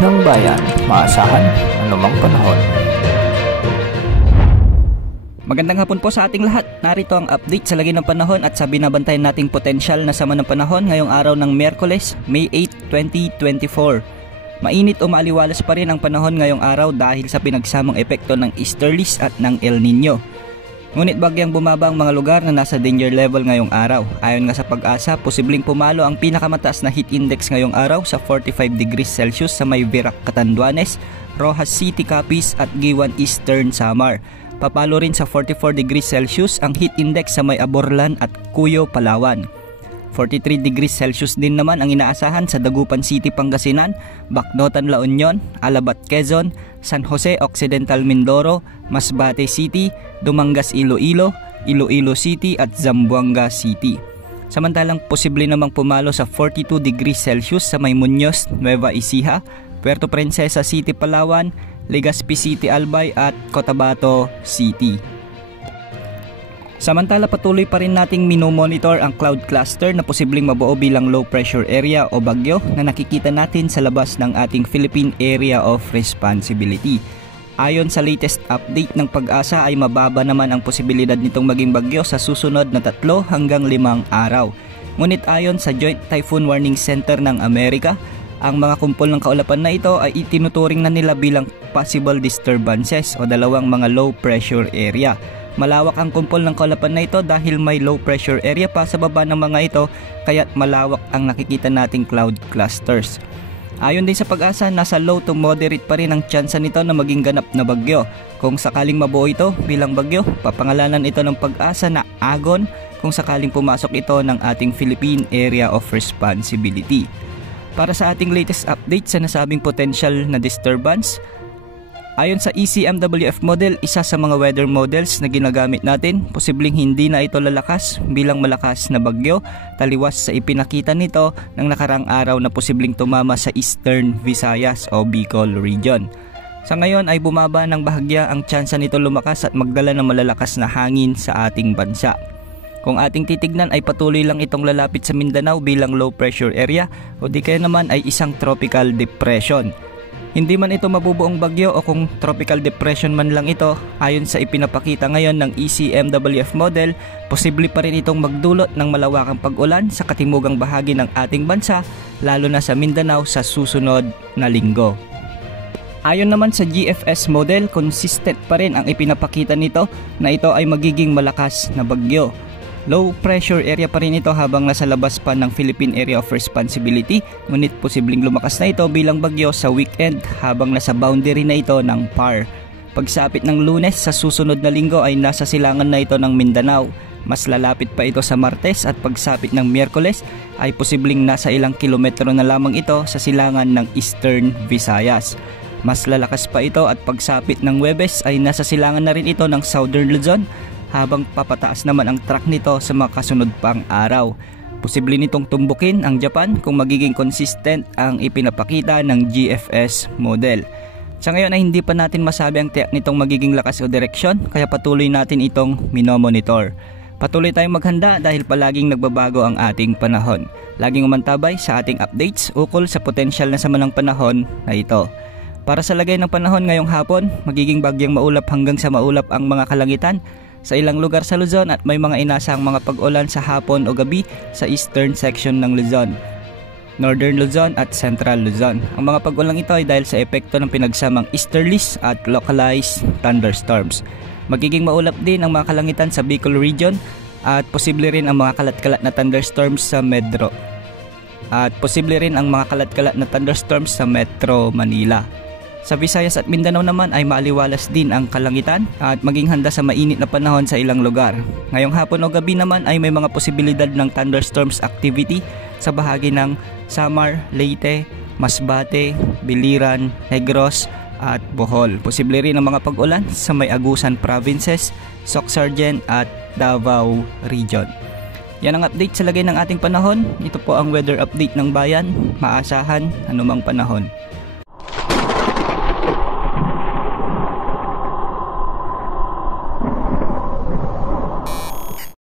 ng bayan, maasahan anumang panahon. Magandang hapon po sa ating lahat. Narito ang update sa lagi ng panahon at sa binabantayan nating potensyal na sama ng panahon ngayong araw ng Miyerkules, May 8, 2024. Mainit o maaliwalas pa rin ang panahon ngayong araw dahil sa pinagsamang epekto ng easterlies at ng El Nino. Ngunit bagyang bumaba ang mga lugar na nasa danger level ngayong araw. Ayon nga sa Pag-asa, posibleng pumalo ang pinakamataas na heat index ngayong araw sa 45 degrees Celsius sa may Virac, Catanduanes, Rojas City, Capiz at Giwan Eastern Samar. Papalo rin sa 44 degrees Celsius ang heat index sa may Aborlan at Cuyo, Palawan. 43 degrees Celsius din naman ang inaasahan sa Dagupan City, Pangasinan, Bacnotan, La Union, Alabat, Quezon, San Jose Occidental, Mindoro, Masbate City, Dumangas, Iloilo, Iloilo City at Zamboanga City. Samantalang posible namang pumalo sa 42 degrees Celsius sa may Muñoz, Nueva Ecija, Puerto Princesa City, Palawan, Legazpi City, Albay at Cotabato City. Samantala patuloy pa rin nating minomonitor ang cloud cluster na posibleng mabuo bilang low pressure area o bagyo na nakikita natin sa labas ng ating Philippine Area of Responsibility. Ayon sa latest update ng Pag-asa ay mababa naman ang posibilidad nitong maging bagyo sa susunod na 3 hanggang 5 araw. Ngunit ayon sa Joint Typhoon Warning Center ng Amerika, ang mga kumpol ng kaulapan na ito ay itinuturing na nila bilang possible disturbances o dalawang mga low pressure area. Malawak ang kumpol ng kaulapan na ito dahil may low pressure area pa sa baba ng mga ito, kaya't malawak ang nakikita nating cloud clusters. Ayon din sa Pag-asa, nasa low to moderate pa rin ang tsansa nito na maging ganap na bagyo. Kung sakaling mabuo ito bilang bagyo, papangalanan ito ng Pag-asa na Agon kung sakaling pumasok ito ng ating Philippine Area of Responsibility. Para sa ating latest update sa nasabing potential na disturbance, ayon sa ECMWF model, isa sa mga weather models na ginagamit natin, posibleng hindi na ito lalakas bilang malakas na bagyo, taliwas sa ipinakita nito ng nakarang araw na posibleng tumama sa Eastern Visayas o Bicol region. Sa ngayon ay bumaba ng bahagya ang tsansa nito lumakas at magdala ng malalakas na hangin sa ating bansa. Kung ating titignan ay patuloy lang itong lalapit sa Mindanao bilang low pressure area o di kaya naman ay isang tropical depression. Hindi man ito mabubuong bagyo o kung tropical depression man lang ito, ayon sa ipinapakita ngayon ng ECMWF model, posible pa rin itong magdulot ng malawakang pag-ulan sa katimugang bahagi ng ating bansa, lalo na sa Mindanao sa susunod na linggo. Ayon naman sa GFS model, consistent pa rin ang ipinapakita nito na ito ay magiging malakas na bagyo. Low pressure area pa rin ito habang nasa labas pa ng Philippine Area of Responsibility, ngunit posibleng lumakas na ito bilang bagyo sa weekend habang nasa boundary na ito ng PAR. Pagsapit ng Lunes sa susunod na linggo ay nasa silangan na ito ng Mindanao. Mas lalapit pa ito sa Martes at pagsapit ng Miyerkules ay posibleng nasa ilang kilometro na lamang ito sa silangan ng Eastern Visayas. Mas lalakas pa ito at pagsapit ng Huwebes ay nasa silangan na rin ito ng Southern Luzon, habang papataas naman ang track nito sa mga kasunod pang araw. Posible nitong tumbukin ang Japan kung magiging consistent ang ipinapakita ng GFS model. Sa ngayon ay hindi pa natin masabi ang tiyak nitong magiging lakas o direksyon, kaya patuloy natin itong minomonitor. Patuloy tayong maghanda dahil palaging nagbabago ang ating panahon. Laging umantabay sa ating updates ukol sa potensyal na sama ng panahon na ito. Para sa lagay ng panahon ngayong hapon, magiging bagyang maulap hanggang sa maulap ang mga kalangitan sa ilang lugar sa Luzon at may mga inasang mga pag-ulan sa hapon o gabi sa eastern section ng Luzon, Northern Luzon at Central Luzon. Ang mga pag-ulan ito ay dahil sa epekto ng pinagsamang easterlies at localized thunderstorms. Magiging maulap din ang mga kalangitan sa Bicol region at posible rin ang mga kalat-kalat na thunderstorms sa Metro Manila. Sa Visayas at Mindanao naman ay maaliwalas din ang kalangitan at maging handa sa mainit na panahon sa ilang lugar. Ngayong hapon o gabi naman ay may mga posibilidad ng thunderstorms activity sa bahagi ng Samar, Leyte, Masbate, Biliran, Negros at Bohol. Posible rin ang mga pag-ulan sa may Agusan provinces, Soc-Sargen at Davao region. Yan ang update sa lagay ng ating panahon. Ito po ang weather update ng bayan. Maasahan anumang panahon.